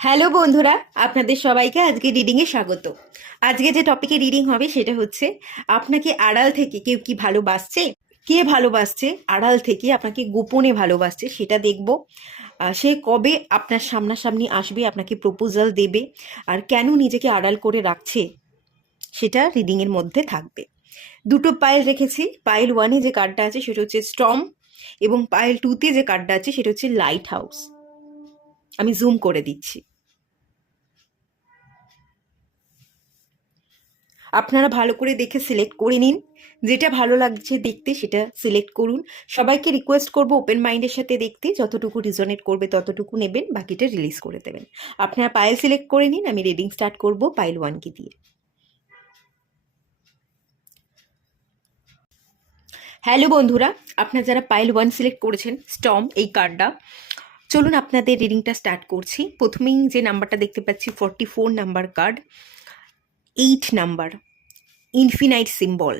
Hello বন্ধুরা, আপনাদের সবাইকে আজকে রিডিংয়ে স্বাগত। আজকে যে টপিকে রিডিং হবে সেটা হচ্ছে আপনাকে আড়াল থেকে কেউ কি ভালোবাসছে, কে ভালোবাসছে, আড়াল থেকে আপনাকে গোপনে ভালোবাসছে সেটা দেখব। সে কবে আপনার সামনাসামনি আসবে, আপনাকে প্রপোজাল দেবে, আর কেন নিজেকে আড়াল করে রাখছে সেটা রিডিংয়ের মধ্যে থাকবে। দুটো পাইল রেখেছি। পাইল ওয়ানে যে কার্ডটা আছে সেটা হচ্ছে স্টর্ম, এবং পাইল টুতে যে কার্ডটা আছে সেটা হচ্ছে লাইট হাউস। আমি জুম করে দিচ্ছি। আপনারা ভালো করে দেখে সিলেক্ট করে নিন, যেটা ভালো লাগছে দেখতে সেটা সিলেক্ট করুন। সবাইকে রিকোয়েস্ট করব ওপেন মাইন্ডের সাথে দেখতে, যতটুকু রিজনেট করবে ততটুকু নেবেন, বাকিটা রিলিজ করে দেবেন। আপনারা পাইল সিলেক্ট করে নিন, আমি রিডিং স্টার্ট করব পাইল ওয়ানকে দিয়ে। হ্যালো বন্ধুরা, আপনারা যারা পাইল ওয়ান সিলেক্ট করেছেন স্টর্ম এই কার্ডটা, চলুন আপনাদের রিডিংটা স্টার্ট করছি। প্রথমেই যে নাম্বারটা দেখতে পাচ্ছি 44 number card, 8 number, infinite symbol.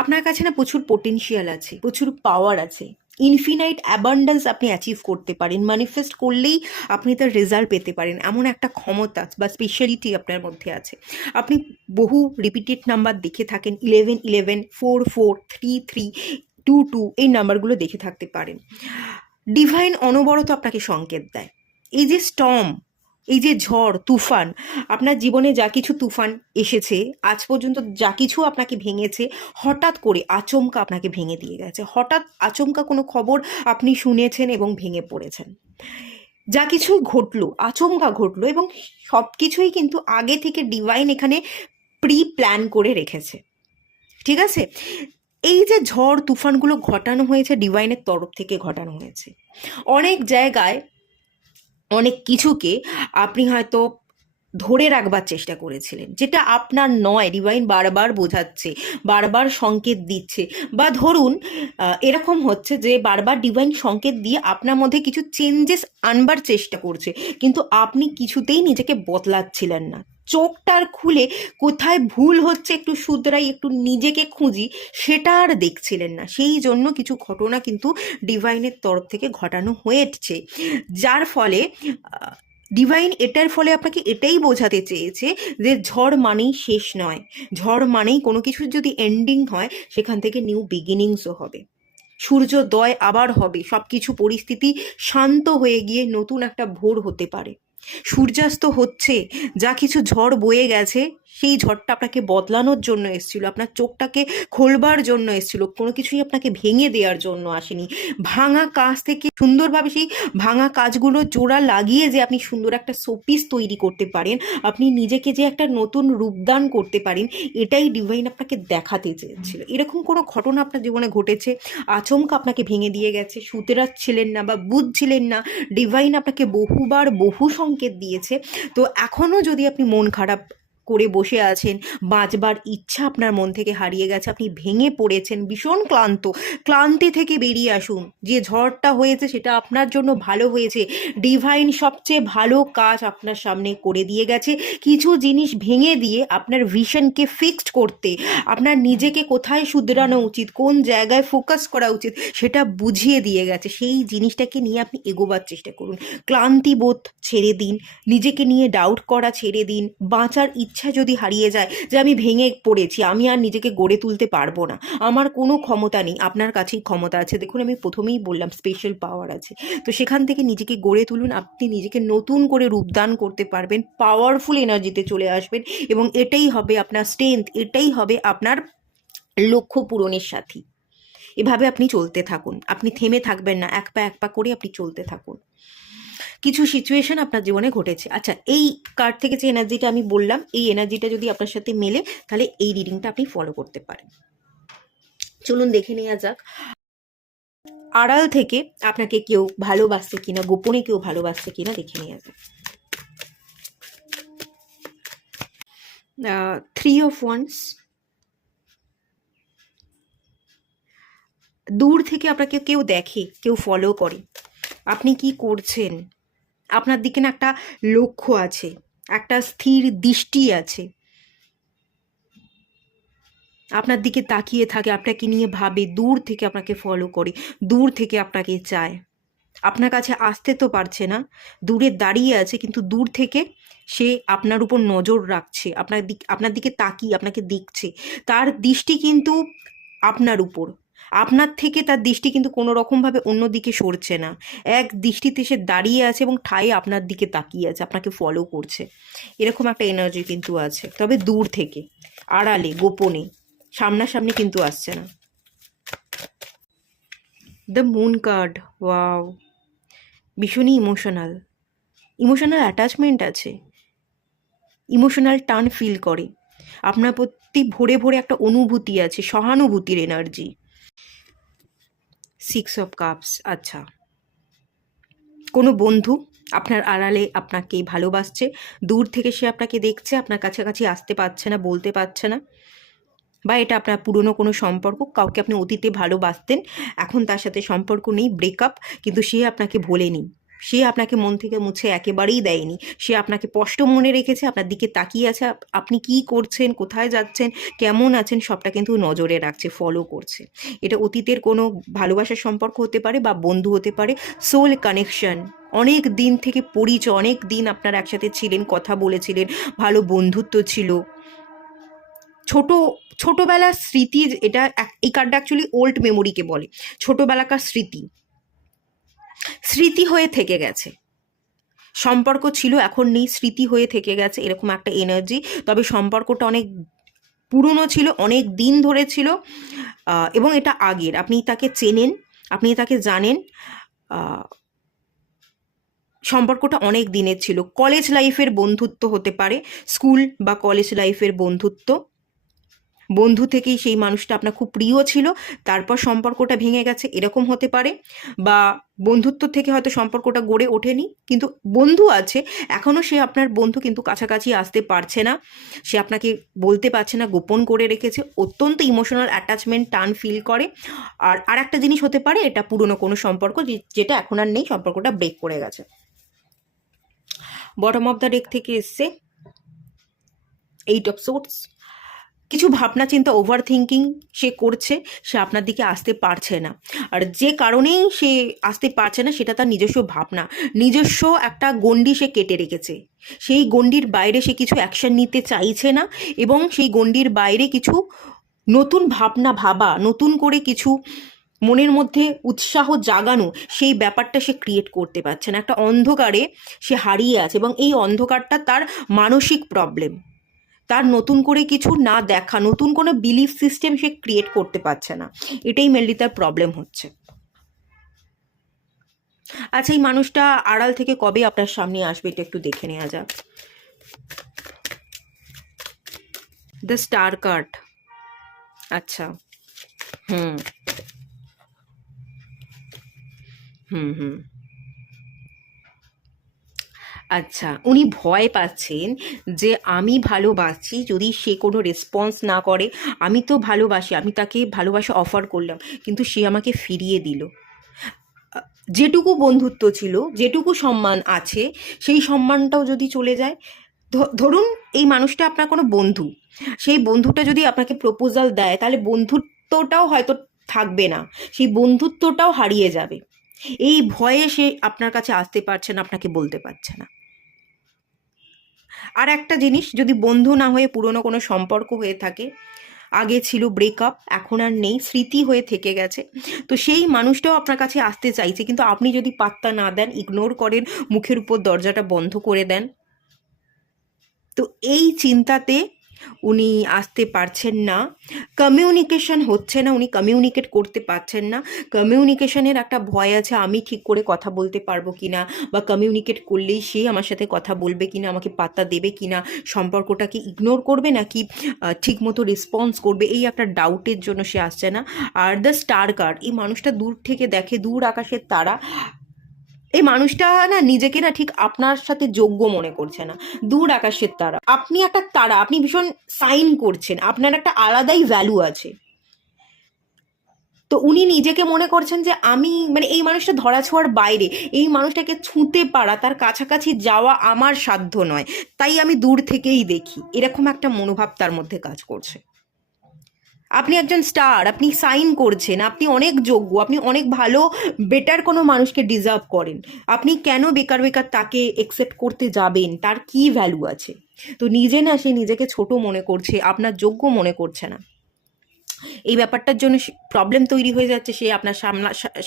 আপনার কাছে না প্রচুর পোটেনশিয়াল আছে, প্রচুর পাওয়ার আছে, ইনফিনাইট অ্যাবান্ডেন্স আপনি অ্যাচিভ করতে পারেন, ম্যানিফেস্ট করলেই আপনি তার রেজাল্ট পেতে পারেন, এমন একটা ক্ষমতা বা স্পেশালিটি আপনার মধ্যে আছে। আপনি বহু রিপিটেড নাম্বার দেখে থাকেন, 11 11, 4 4, 3 3, 2 2, এই নাম্বারগুলো দেখে থাকতে পারেন। ডিভাইন অনবরত আপনাকে সংকেত দেয়। এই যে স্টর্ম, এই যে ঝড় তুফান, আপনার জীবনে যা কিছু তুফান এসেছে আজ পর্যন্ত, যা কিছু আপনাকে ভেঙেছে, হঠাৎ করে আচমকা আপনাকে ভেঙে দিয়ে গেছে। হঠাৎ আচমকা কোনো খবর আপনি শুনেছেন এবং ভেঙে পড়েছেন। যা কিছুই ঘটলো আচমকা ঘটলো, এবং সব কিছুই কিন্তু আগে থেকে ডিভাইন এখানে প্রি প্ল্যান করে রেখেছে। ঠিক আছে, এই যে ঝড় তুফানগুলো ঘটানো হয়েছে ডিভাইনের তরফ থেকে ঘটানো হয়েছে। অনেক জায়গায় অনেক কিছুকে আপনি হয়তো ধরে রাখবার চেষ্টা করেছিলেন, যেটা আপনার নয়, ডিভাইন বারবার বোঝাচ্ছে, বারবার সংকেত দিচ্ছে। বা ধরুন এরকম হচ্ছে যে বারবার ডিভাইন সংকেত দিয়ে আপনার মধ্যে কিছু চেঞ্জেস আনবার চেষ্টা করছে, কিন্তু আপনি কিছুতেই নিজেকে বদলাচ্ছিলেন না। চোখটার খুলে কোথায় ভুল হচ্ছে একটু শুধরাই, একটু নিজেকে খুঁজি, সেটা আর দেখছিলেন না। সেই জন্য কিছু ঘটনা কিন্তু ডিভাইনের তরফ থেকে ঘটানো হয়েছে, যার ফলে ডিভাইন এটার ফলে আপনাকে এটাই বোঝাতে চেয়েছে যে ঝড় মানেই শেষ নয়, ঝড় মানেই কোনো কিছুর যদি এন্ডিং হয় সেখান থেকে নিউ বিগিনিংসও হবে, সূর্যোদয় আবার হবে, সব কিছু পরিস্থিতি শান্ত হয়ে গিয়ে নতুন একটা ভোর হতে পারে। সূর্যাস্ত হচ্ছে, যা কিছু ঝড় বয়ে গেছে সেই ঝড়টা আপনাকে বদলানোর জন্য এসেছিল, আপনার চোখটাকে খোলবার জন্য এসেছিল, কোনো কিছুই আপনাকে ভেঙে দেওয়ার জন্য আসেনি। ভাঙা কাজ থেকে সুন্দরভাবে সেই ভাঙা কাজগুলো জোড়া লাগিয়ে যে আপনি সুন্দর একটা শোপিস তৈরি করতে পারেন, আপনি নিজেকে যে একটা নতুন রূপদান করতে পারেন, এটাই ডিভাইন আপনাকে দেখাতে চেয়েছিল। এরকম কোনো ঘটনা আপনার জীবনে ঘটেছে, আচমকা আপনাকে ভেঙে দিয়ে গেছে, শুতেরাচ্ছিলেন না বা বুঝছিলেন না, ডিভাইন আপনাকে বহুবার বহু সংকেত দিয়েছে। তো এখনও যদি আপনি মন খারাপ করে বসে আছেন, বাঁচবার ইচ্ছা আপনার মন থেকে হারিয়ে গেছে, আপনি ভেঙে পড়েছেন, ভীষণ ক্লান্ত, ক্লান্তি থেকে বেরিয়ে আসুন। যে ঝড়টা হয়েছে সেটা আপনার জন্য ভালো হয়েছে, ডিভাইন সবচেয়ে ভালো কাজ আপনার সামনে করে দিয়ে গেছে। কিছু জিনিস ভেঙে দিয়ে আপনার ভিশনকে ফিক্সড করতে, আপনার নিজেকে কোথায় শুধরানো উচিত, কোন জায়গায় ফোকাস করা উচিত, সেটা বুঝিয়ে দিয়ে গেছে। সেই জিনিসটাকে নিয়ে আপনি এগোবার চেষ্টা করুন। ক্লান্তি বোধ ছেড়ে দিন, নিজেকে নিয়ে ডাউট করা ছেড়ে দিন। বাঁচার ইচ্ছা যদি হারিয়ে যায় যে আমি ভেঙে পড়েছি, আমি আর নিজেকে গড়ে তুলতে পারবো না, আমার কোনো ক্ষমতা নেই, আপনার কাছেই ক্ষমতা আছে। দেখুন আমি প্রথমেই বললাম স্পেশাল পাওয়ার আছে, তো সেখান থেকে নিজেকে গড়ে তুলুন। আপনি নিজেকে নতুন করে রূপদান করতে পারবেন, পাওয়ারফুল এনার্জিতে চলে আসবেন, এবং এটাই হবে আপনার স্ট্রেংথ, এটাই হবে আপনার লক্ষ্য পূরণের সাথী। এভাবে আপনি চলতে থাকুন, আপনি থেমে থাকবেন না, এক পা করে আপনি চলতে থাকুন। কিছু সিচুয়েশন আপনার জীবনে ঘটেছে। আচ্ছা, এই কার্ড থেকে যে এনার্জিটা আমি বললাম, এই এনার্জিটা যদি আপনার সাথে মেলে তাহলে এই রিডিংটা আপনি ফলো করতে পারেন। চলুন দেখে নেওয়া যাক আড়াল থেকে আপনাকে কেউ ভালোবাসছে কিনা, গোপনে কেউ ভালোবাসছে কিনা দেখে নেওয়া যাক। 3 অফ ওয়ান্স, দূর থেকে আপনাকে কেউ দেখে, কেউ ফলো করে, আপনি কি করছেন, আপনার দিকে না একটা লক্ষ্য আছে, একটা স্থির দৃষ্টি আছে, আপনার দিকে তাকিয়ে থাকে, আপনাকে নিয়ে ভাবে, দূর থেকে আপনাকে ফলো করে, দূর থেকে আপনাকে চায়। আপনার কাছে আসতে তো পারছে না, দূরে দাঁড়িয়ে আছে, কিন্তু দূর থেকে সে আপনার উপর নজর রাখছে, আপনার দিকে তাকিয়ে আপনাকে দেখছে। তার দৃষ্টি কিন্তু আপনার উপর, আপনার থেকে তার দৃষ্টি কিন্তু কোনো রকমভাবে অন্য দিকে সরছে না। এক দৃষ্টিতে সে দাঁড়িয়ে আছে এবং ঠায় আপনার দিকে তাকিয়ে আছে, আপনাকে ফলো করছে। এরকম একটা এনার্জি কিন্তু আছে, তবে দূর থেকে, আড়ালে, গোপনে, সামনাসামনি কিন্তু আসছে না। দ্য মুন কার্ড, ওয়াও, ভীষণই ইমোশনাল অ্যাটাচমেন্ট আছে, ইমোশনাল টান ফিল করে, আপনার প্রতি ভরে ভরে একটা অনুভূতি আছে, সহানুভূতির এনার্জি। 6 অফ কাপস, আচ্ছা, কোনো বন্ধু আপনার আড়ালে আপনাকে ভালোবাসছে, দূর থেকে সে আপনাকে দেখছে, আপনার কাছাকাছি আসতে পারছে না, বলতে পারছে না, বা এটা আপনার পুরনো কোনো সম্পর্ক, কাউকে আপনি অতীতে ভালোবাসতেন, এখন তার সাথে সম্পর্ক নেই, ব্রেকআপ, কিন্তু সে আপনাকে ভোলেনি, সে আপনাকে মন থেকে মুছে একেবারেই দেয়নি, সে আপনাকে স্পষ্ট মনে রেখেছে, আপনার দিকে তাকিয়ে আছে, আপনি কি করছেন, কোথায় যাচ্ছেন, কেমন আছেন, সবটা কিন্তু নজরে রাখছে, ফলো করছে। এটা অতীতের কোনো ভালোবাসার সম্পর্ক হতে পারে বা বন্ধু হতে পারে, সোল কানেকশন, অনেক দিন থেকে পরিচয়, অনেক দিন আপনারা একসাথে ছিলেন, কথা বলেছিলেন, ভালো বন্ধুত্ব ছিল, ছোটবেলার স্মৃতি, এটা এই কার্ডটা অ্যাকচুয়ালি ওল্ড মেমোরিকে বলে, ছোটবেলাকার স্মৃতি, স্মৃতি হয়ে থেকে গেছে, সম্পর্ক ছিল এখন নেই, স্মৃতি হয়ে থেকে গেছে, এরকম একটা এনার্জি। তবে সম্পর্কটা অনেক পুরনো ছিল, অনেক দিন ধরে ছিল, এবং এটা আগের, আপনি তাকে চেনেন, আপনি তাকে জানেন, সম্পর্কটা অনেক দিনের ছিল, কলেজ লাইফের বন্ধুত্ব হতে পারে, স্কুল বা কলেজ লাইফের বন্ধুত্ব, বন্ধু থেকেই সেই মানুষটা আপনার খুব প্রিয় ছিল, তারপর সম্পর্কটা ভেঙে গেছে, এরকম হতে পারে, বা বন্ধুত্ব থেকে হয়তো সম্পর্কটা গড়ে ওঠেনি, কিন্তু বন্ধু আছে এখনও, সে আপনার বন্ধু, কিন্তু কাছাকাছি আসতে পারছে না, সে আপনাকে বলতে পারছে না, গোপন করে রেখেছে, অত্যন্ত ইমোশনাল অ্যাটাচমেন্ট টান ফিল করে। আর একটা জিনিস হতে পারে, এটা পুরনো কোনো সম্পর্ক যেটা এখন আর নেই, সম্পর্কটা ব্রেক করে গেছে। বটম অফ দ্য ডেক থেকে এসছে 8 অফ সোর্ডস, কিছু ভাবনা চিন্তা, ওভার থিঙ্কিং সে করছে, সে আপনার দিকে আসতে পারছে না, আর যে কারণেই সে আসতে পারছে না সেটা তার নিজস্ব ভাবনা, নিজস্ব একটা গণ্ডি সে কেটে রেখেছে, সেই গণ্ডির বাইরে সে কিছু অ্যাকশন নিতে চাইছে না, এবং সেই গণ্ডির বাইরে কিছু নতুন ভাবনা ভাবা, নতুন করে কিছু মনের মধ্যে উৎসাহ জাগানো, সেই ব্যাপারটা সে ক্রিয়েট করতে পারছে না, একটা অন্ধকারে সে হারিয়ে আছে, এবং এই অন্ধকারটা তার মানসিক প্রবলেম, তার নতুন করে কিছু না দেখা, নতুন কোনো বিলিফ সিস্টেম সে ক্রিয়েট করতে পারছে না, এটাই মেনলি তার প্রবলেম হচ্ছে। আচ্ছা, এই মানুষটা আড়াল থেকে কবে আপনার সামনে আসবে, এটা একটু দেখে নেওয়া যাক। দ্য স্টার কার্ড, আচ্ছা, হুম হুম হুম আচ্ছা, উনি ভয় পাচ্ছেন যে আমি ভালোবাসি, যদি সে কোনো রেসপন্স না করে, আমি তো ভালোবাসি, আমি তাকে ভালোবাসা অফার করলাম, কিন্তু সে আমাকে ফিরিয়ে দিল, যেটুকু বন্ধুত্ব ছিল, যেটুকু সম্মান আছে, সেই সম্মানটাও যদি চলে যায়, ধরুন এই মানুষটা আপনার কোনো বন্ধু, সেই বন্ধুটা যদি আপনাকে প্রপোজাল দেয়, তাহলে বন্ধুত্বটাও হয়তো থাকবে না, সেই বন্ধুত্বটাও হারিয়ে যাবে, এই ভয়ে সে আপনার কাছে আসতে পারছে না, আপনাকে বলতে পারছে না। আর একটা জিনিস, যদি বন্ধু না হয়ে পুরনো কোনো সম্পর্ক হয়ে থাকে, আগে ছিল, ব্রেকআপ, এখন আর নেই, স্মৃতি হয়ে থেকে গেছে, তো সেই মানুষটাও আপনার কাছে আসতে চাইছে, কিন্তু আপনি যদি পাত্তা না দেন, ইগনোর করেন, মুখের উপর দরজাটা বন্ধ করে দেন, তো এই চিন্তাতে উনি আসতে পারছেন না, কমিউনিকেশন হচ্ছে না, উনি কমিউনিকেট করতে পারছেন না, কমিউনিকেশনের একটা ভয় আছে, আমি ঠিক করে কথা বলতে পারবো কি না, বা কমিউনিকেট করলেই সে আমার সাথে কথা বলবে কি না, আমাকে পাত্তা দেবে কি না, সম্পর্কটাকে ইগনোর করবে নাকি ঠিক মতো রেসপন্স করবে, এই একটা ডাউটের জন্য সে আসছে না। আর দ্য স্টার কার্ড, এই মানুষটা দূর থেকে দেখে, দূর আকাশের তারা, এই মানুষটা না নিজেকে না ঠিক আপনার সাথে যোগ্য মনে করছে না, দূর আকাশের তারা, আপনি একটা তারা, আপনি ভীষণ সাইন করছেন, আপনার একটা আলাদাই ভ্যালু আছে, তো উনি নিজেকে মনে করছেন যে আমি, মানে এই মানুষটা ধরাছোঁয়ার বাইরে, এই মানুষটাকে ছুঁতে পারা, তার কাছাকাছি যাওয়া আমার সাধ্য নয়, তাই আমি দূর থেকেই দেখি, এরকম একটা মনোভাব তার মধ্যে কাজ করছে। আপনি একজন স্টার, আপনি সাইন করছেন, আপনি অনেক যোগ্য, আপনি অনেক ভালো বেটার কোনো মানুষকে ডিজার্ভ করেন। আপনি কেন বেকার বেকার তাকে একসেপ্ট করতে যাবেন? তার কি ভ্যালু আছে? তো নিজে না সে নিজেকে ছোট মনে করছে, আপনার যোগ্য মনে করছে না। এই ব্যাপারটার জন্য প্রবলেম তৈরি হয়ে যাচ্ছে, সে আপনার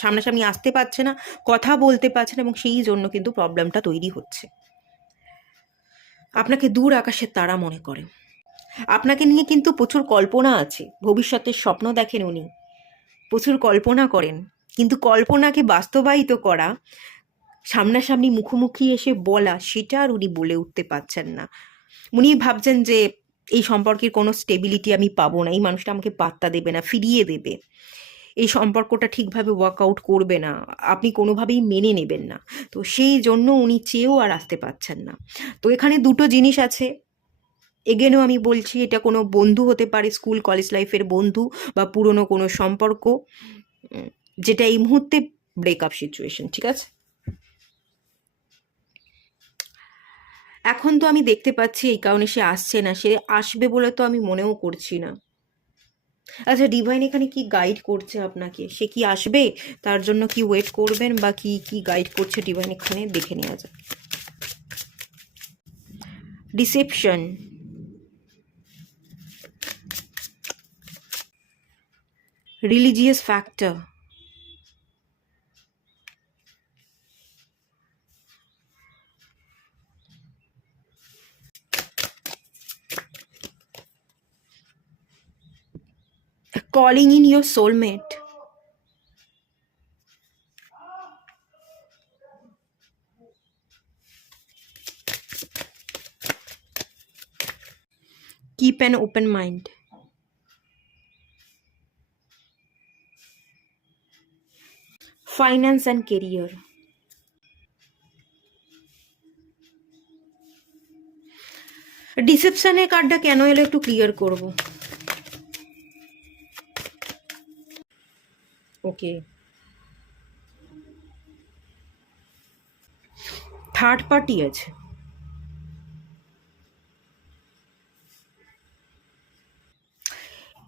সামনাসামনি আসতে পারছে না, কথা বলতে পারছে না, এবং সেই জন্য কিন্তু প্রবলেমটা তৈরি হচ্ছে। আপনাকে দূর আকাশের তারা মনে করে। আপনাকে নিয়ে কিন্তু প্রচুর কল্পনা আছে, ভবিষ্যতের স্বপ্ন দেখেন উনি, প্রচুর কল্পনা করেন, কিন্তু কল্পনাকে বাস্তবায়িত করা, সামনাসামনি মুখোমুখি এসে বলা, সেটা আর উনি বলে উঠতে পারছেন না। উনি ভাবছেন যে এই সম্পর্কের কোনো স্টেবিলিটি আমি পাবো না, এই মানুষটা আমাকে পাত্তা দেবে না, ফিরিয়ে দেবে, এই সম্পর্কটা ঠিকভাবে ওয়ার্কআউট করবে না, আপনি কোনোভাবেই মেনে নেবেন না। তো সেই জন্য উনি চেয়েও আর আসতে পারছেন না। তো এখানে দুটো জিনিস আছে। এগেনও আমি বলছি, এটা কোনো বন্ধু হতে পারে, স্কুল কলেজ লাইফের বন্ধু, বা পুরনো কোনো সম্পর্ক, যেটা এই মুহূর্তে ব্রেকআপ সিচুয়েশন, ঠিক আছে? এখন তো আমি দেখতে পাচ্ছি এই কারণে সে আসছে না, সে আসবে বলে তো আমি মনেও করছি না। আচ্ছা, ডিভাইন এখানে কি গাইড করছে আপনাকে? সে কি আসবে? তার জন্য কি ওয়েট করবেন, বা কি কি গাইড করছে ডিভাইন এখানে, দেখে নেওয়া যাক। Deception, religious factor, calling in your soulmate, keep an open mind, finance and career, ডিসেপশনের কার্ডটা কেন এলো একটু ক্লিয়ার করব। ওকে, থার্ড পার্টি আছে।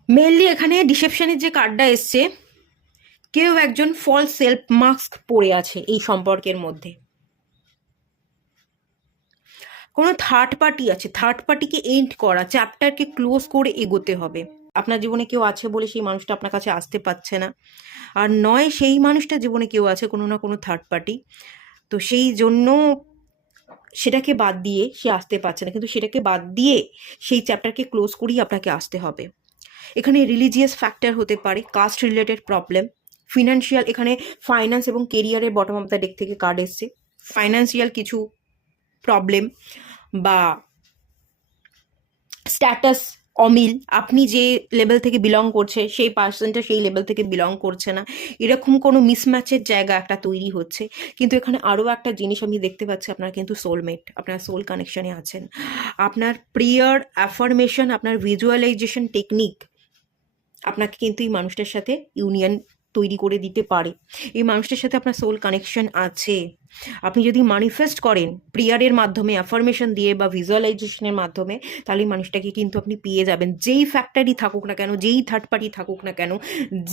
মেনলি এখানে ডিসেপশনের যে কার্ডটা এসছে, কেউ একজন ফলস সেলফ মাস্ক পরে আছে এই সম্পর্কের মধ্যে। কোনো থার্ড পার্টি আছে, থার্ড পার্টিকে এন্ড করা, চ্যাপ্টারকে ক্লোজ করে এগোতে হবে। আপনার জীবনে কেউ আছে বলে সেই মানুষটা আপনার কাছে আসতে পারছে না, আর নয় সেই মানুষটা জীবনে কেউ আছে কোনো না কোনো থার্ড পার্টি। তো সেই জন্য সেটাকে বাদ দিয়ে সে আসতে পারছে না, কিন্তু সেটাকে বাদ দিয়ে সেই চ্যাপ্টারকে ক্লোজ করেই আপনাকে আসতে হবে। এখানে রিলিজিয়াস ফ্যাক্টর হতে পারে, কাস্ট রিলেটেড প্রবলেম, ফিনান্সিয়াল, এখানে ফাইন্যান্স এবং কেরিয়ারের বটম অফ দ্য ডেক থেকে কার্ড এসছে, ফাইন্যান্সিয়াল কিছু প্রবলেম বা স্ট্যাটাস অমিল, আপনি যে লেভেল থেকে বিলং করছে সেই পার্সনটা সেই লেভেল থেকে বিলং করছে না, এরকম কোনো মিসম্যাচের জায়গা একটা তৈরি হচ্ছে। কিন্তু এখানে আরও একটা জিনিস আমি দেখতে পাচ্ছি, আপনার কিন্তু সোলমেট, আপনার সোল কানেকশনে আছেন। আপনার প্রেয়ার, অ্যাফার্মেশন, আপনার ভিজুয়ালাইজেশন টেকনিক আপনাকে কিন্তু এই মানুষটার সাথে ইউনিয়ন তৈরি করে দিতে পারে। এই মানুষটার সাথে আপনার সোল কানেকশন আছে। আপনি যদি ম্যানিফেস্ট করেন প্রেয়ারের মাধ্যমে, অ্যাফার্মেশন দিয়ে বা ভিজুয়ালাইজেশনের মাধ্যমে, তাহলে এই মানুষটাকে কিন্তু আপনি পেয়ে যাবেন। যেই ফ্যাক্টরই থাকুক না কেন, যেই থার্ড পার্টি থাকুক না কেন,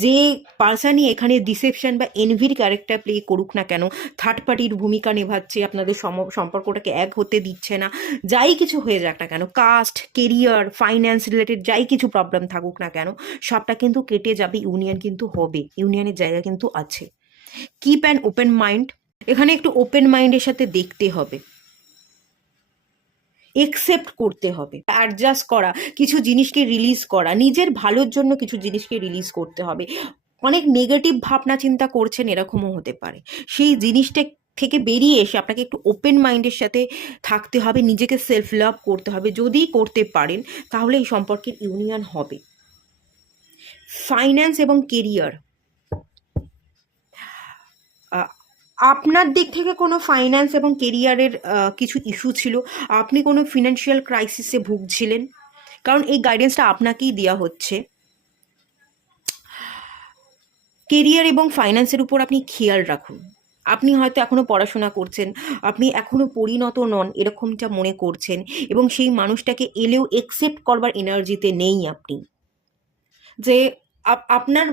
যে পার্সনই এখানে ডিসেপশন বা এনভির ক্যারেক্টার প্লে করুক না কেন, থার্ড পার্টির ভূমিকা নেভাচ্ছে, আপনাদের সম্পর্কটাকে এক হতে দিচ্ছে না, যাই কিছু হয়ে যাক না কেন, কাস্ট, কেরিয়ার, ফাইন্যান্স রিলেটেড যাই কিছু প্রবলেম থাকুক না কেন, সবটা কিন্তু কেটে যাবে, ইউনিয়ন কিন্তু হবে, ইউনিয়নের জায়গা কিন্তু আছে। কিপ অ্যান ওপেন মাইন্ড, এখানে একটু ওপেন মাইন্ডের সাথে দেখতে হবে, একসেপ্ট করতে হবে, অ্যাডজাস্ট করা, কিছু জিনিসকে রিলিজ করা, নিজের ভালোর জন্য কিছু জিনিসকে রিলিজ করতে হবে। অনেক নেগেটিভ ভাবনা চিন্তা করছেন, এরকমও হতে পারে। সেই জিনিসটা থেকে বেরিয়ে এসে আপনাকে একটু ওপেন মাইন্ডের সাথে থাকতে হবে, নিজেকে সেলফ লাভ করতে হবে। যদি করতে পারেন তাহলে এই সম্পর্কের ইউনিয়ন হবে। ফাইন্যান্স এবং কেরিয়ার, আপনার দিক থেকে কোনো ফাইন্যান্স এবং কেরিয়ারের কিছু ইস্যু ছিল, আপনি কোনো ফিনান্সিয়াল ক্রাইসিসে ভুগছিলেন, কারণ এই গাইডেন্সটা আপনাকেই দেওয়া হচ্ছে। কেরিয়ার এবং ফাইন্যান্সের উপর আপনি খেয়াল রাখুন। আপনি হয়তো এখনও পড়াশোনা করছেন, আপনি এখনও পরিণত নন এরকমটা মনে করছেন, এবং সেই মানুষটাকে এলেও একসেপ্ট করবার এনার্জিতে নেই আপনি। যে আপনার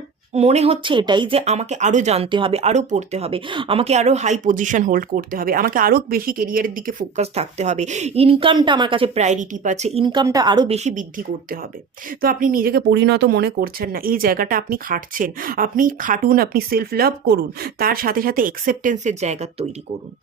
মনে হচ্ছে এটাই যে আমাকে আরও জানতে হবে, আরও পড়তে হবে, আমাকে আরও হাই পজিশন হোল্ড করতে হবে, আমাকে আরও বেশি কেরিয়ারের দিকে ফোকাস থাকতে হবে, ইনকামটা আমার কাছে প্রায়োরিটি পাচ্ছে, ইনকামটা আরও বেশি বৃদ্ধি করতে হবে। তো আপনি নিজেকে পরিণত মনে করছেন না, এই জায়গাটা আপনি খাটছেন, আপনি খাটুন, আপনি সেলফ লাভ করুন, তার সাথে সাথে অ্যাকসেপ্টেন্সের জায়গা তৈরি করুন।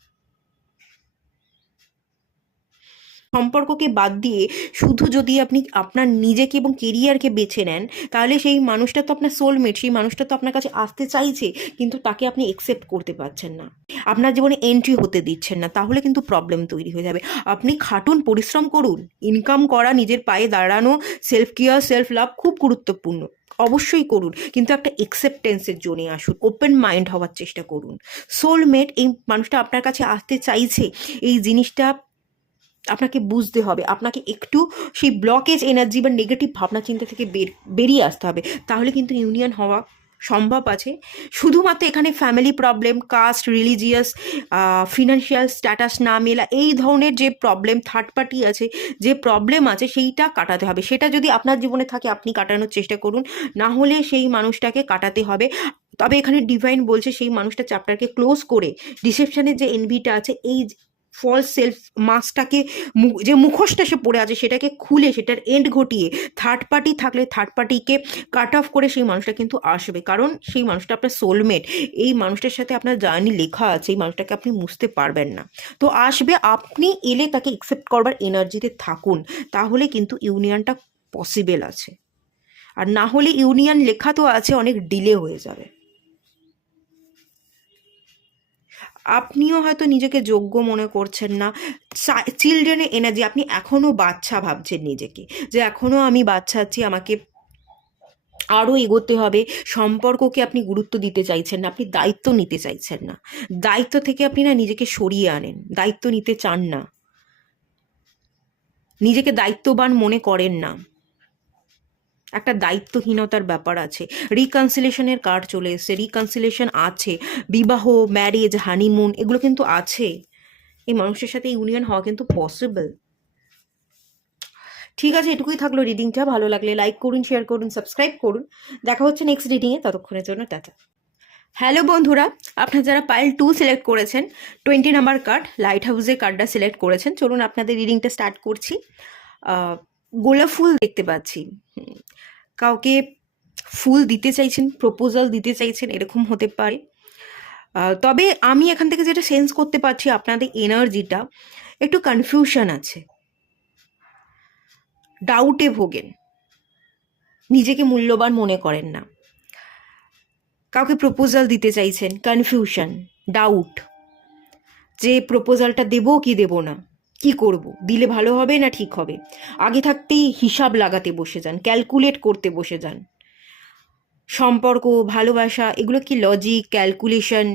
সম্পর্ককে বাদ দিয়ে শুধু যদি আপনি আপনার নিজেকে এবং কেরিয়ারকে বেছে নেন, তাহলে সেই মানুষটা তো আপনার সোলমেট, সেই মানুষটা তো আপনার কাছে আসতে চাইছে, কিন্তু তাকে আপনি একসেপ্ট করতে পারছেন না, আপনার জীবনে এন্ট্রি হতে দিচ্ছেন না, তাহলে কিন্তু প্রবলেম তৈরি হয়ে যাবে। আপনি খাটুন, পরিশ্রম করুন, ইনকাম করা, নিজের পায়ে দাঁড়ানো, সেলফ কেয়ার, সেলফ লাভ খুব গুরুত্বপূর্ণ, অবশ্যই করুন, কিন্তু একটা একসেপ্টেন্সের জোনে আসুন, ওপেন মাইন্ড হওয়ার চেষ্টা করুন। সোলমেট, এই মানুষটা আপনার কাছে আসতে চাইছে, এই জিনিসটা আপনাকে বুঝতে হবে, আপনাকে একটু সেই ব্লকেজ এনার্জি বা নেগেটিভ ভাবনা চিন্তা থেকে বেরিয়ে আসতে হবে, তাহলে কিন্তু ইউনিয়ন হওয়া সম্ভব আছে। শুধুমাত্র এখানে family problem, caste, religious, financial status না মেলা, এই ধরনের যে প্রবলেম, থার্ড পার্টি আছে, যে প্রবলেম আছে, সেইটা কাটাতে হবে। সেটা যদি আপনার জীবনে থাকে আপনি কাটানোর চেষ্টা করুন, না হলে সেই মানুষটাকে কাটাতে হবে। তবে এখানে ডিভাইন বলছে সেই মানুষটা চ্যাপ্টারকে ক্লোজ করে ডিসেপশনের যে এনভিটা আছে, এই ফলস সেলফ মাস্কটাকে, যে মুখোশটা সে পড়ে আছে সেটাকে খুলে সেটার এন্ড ঘটিয়ে থার্ড পার্টি থাকলে থার্ড পার্টিকে কাট অফ করে সেই মানুষটা কিন্তু আসবে, কারণ সেই মানুষটা আপনার সোলমেট, এই মানুষটার সাথে আপনার জার্নি লেখা আছে, এই মানুষটাকে আপনি মুছতে পারবেন না, তো আসবে। আপনি এলে তাকে অ্যাকসেপ্ট করবার এনার্জিতে থাকুন, তাহলে কিন্তু ইউনিয়নটা পসিবল আছে। আর না হলে ইউনিয়ন লেখা তো আছে, অনেক ডিলে হয়ে যাবে। আপনিও হয়তো নিজেকে যোগ্য মনে করছেন না, চিলড্রেনের এনার্জি, আপনি এখনও বাচ্চা ভাবছেন নিজেকে, যে এখনও আমি বাচ্চা আছি, আমাকে আরও এগোতে হবে। সম্পর্ককে আপনি গুরুত্ব দিতে চাইছেন না, আপনি দায়িত্ব নিতে চাইছেন না, দায়িত্ব থেকে আপনি না নিজেকে সরিয়ে আনেন, দায়িত্ব নিতে চান না, নিজেকে দায়িত্ববান মনে করেন না, একটা দায়িত্বহীনতার ব্যাপার আছে। রিকনসিলেশনের কার্ড চলে এসছে, রিকনসিলেশন আছে, বিবাহ, ম্যারেজ, হানিমুন, এগুলো কিন্তু আছে, এই মানুষের সাথে ইউনিয়ন হওয়া কিন্তু পসিবল। ঠিক আছে, এটুকুই থাকলো রিডিংটা। ভালো লাগলে লাইক করুন, শেয়ার করুন, সাবস্ক্রাইব করুন। দেখা হচ্ছে নেক্সট রিডিংয়ে, ততক্ষণের জন্য টাটা। হ্যালো বন্ধুরা, আপনারা যারা পাইল 2 সিলেক্ট করেছেন, 20 নাম্বার কার্ড, লাইট হাউসের কার্ডটা সিলেক্ট করেছেন, চলুন আপনাদের রিডিংটা স্টার্ট করছি। গোলাপ ফুল দেখতে পাচ্ছি, কাউকে ফুল দিতে চাইছেন, প্রপোজাল দিতে চাইছেন, এরকম হতে পারে। তবে আমি এখান থেকে যেটা সেন্স করতে পারছি, আপনাদের এনার্জিটা একটু কনফিউশন আছে, ডাউটে ভোগেন, নিজেকে মূল্যবান মনে করেন না, কাউকে প্রপোজাল দিতে চাইছেন, কনফিউশন, ডাউট, যে প্রপোজালটা দেবো কি দেবো না, কি করব, দিলে ভালো হবে না ঠিক হবে, আগে থাকতেই হিসাব লাগাতে বসে যান, ক্যালকুলেট করতে বসে যান। সম্পর্ক, ভালোবাসা, এগুলো কি লজিক, ক্যালকুলেশন,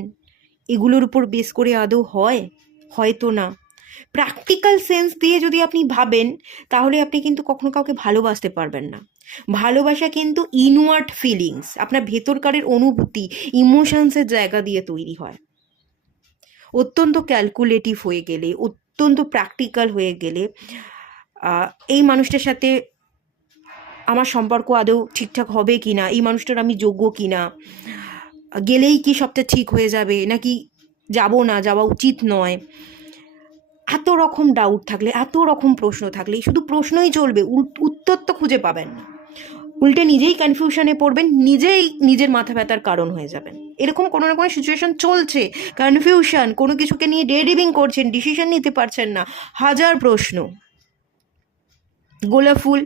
এগুলোর উপর বেস করে আদৌ হয়? হয়তো না। প্র্যাকটিক্যাল সেন্স দিয়ে যদি আপনি ভাবেন, তাহলে আপনি কিন্তু কখনো কাউকে ভালোবাসতে পারবেন না। ভালোবাসা কিন্তু ইনওয়ার্ড ফিলিংস, আপনার ভেতরকারের অনুভূতি, ইমোশনসের জায়গা দিয়ে তৈরি হয়। অত্যন্ত ক্যালকুলেটিভ হয়ে গেলে, অত্যন্ত প্র্যাকটিক্যাল হয়ে গেলে, এই মানুষটার সাথে আমার সম্পর্ক আদৌ ঠিকঠাক হবে কি না, এই মানুষটার আমি যোগ্য কি না, গেলেই কি সবটা ঠিক হয়ে যাবে, নাকি যাব না, যাওয়া উচিত নয়, এত রকম ডাউট থাকলে, এত রকম প্রশ্ন থাকলে শুধু প্রশ্নই চলবে, উত্তর তো খুঁজে পাবেন না, উল্টে নিজেই কনফিউশনে পড়বেন, নিজেই নিজের মাথা ব্যথার কারণ হয়ে যাবেন। এরকম কোনো না কোনো সিচুয়েশন চলছে, কনফিউশন, কোনো কিছুকে নিয়ে ডে ড্রিভিং করছেন, ডিসিশন নিতে পারছেন না, হাজার প্রশ্ন। গোলাপ ফুল